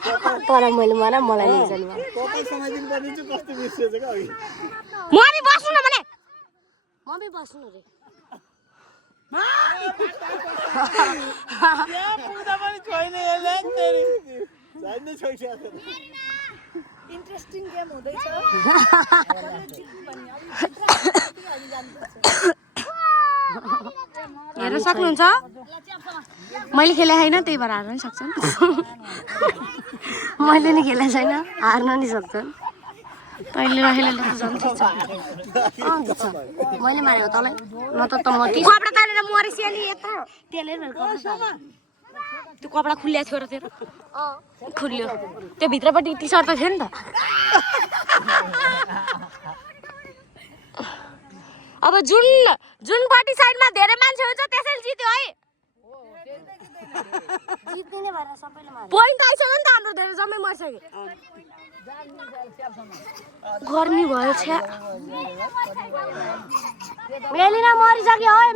तर मैले माना मलाई नि जन्म तपाईँ समाइदिनु पर्ने चाहिँ कस्तो बिर्सेछ क्या अघि मम्मी बस्नु न भने मम्मी बस्नु रे यहाँ पुग्दा पनि छैन यसले तेरि जान्दै छोइसकेको इन्ट्रेस्टिङ गेम हुँदैछ हेर्न सक्नुहुन्छ मैले खेले छैन त्यही भएर हार्न नि सक्छन् मैले नि खेले छैन हार्न नि सक्छन् तैँले राखेर जान्छ मैले मारेको तँलाई न त म कपडा तानेर मरेसी अनि यता त्यसले त्यो कपडा खुल्ल्या थियो र तेरो खुल्यो त्यो भित्रपट्टि टी सर्ट त थियो नि त अब जुन पार्टी साइडमा धेरै मान्छे हुन्छ त्यसैले जित्यो है जित्ने भएर सबैले मारे पोइन्ट आइसक्यो नि त हाम्रो धेरै जम्मै मर्सक्यो गर्मी भयो छ्या मेलिना मरिसक्यो है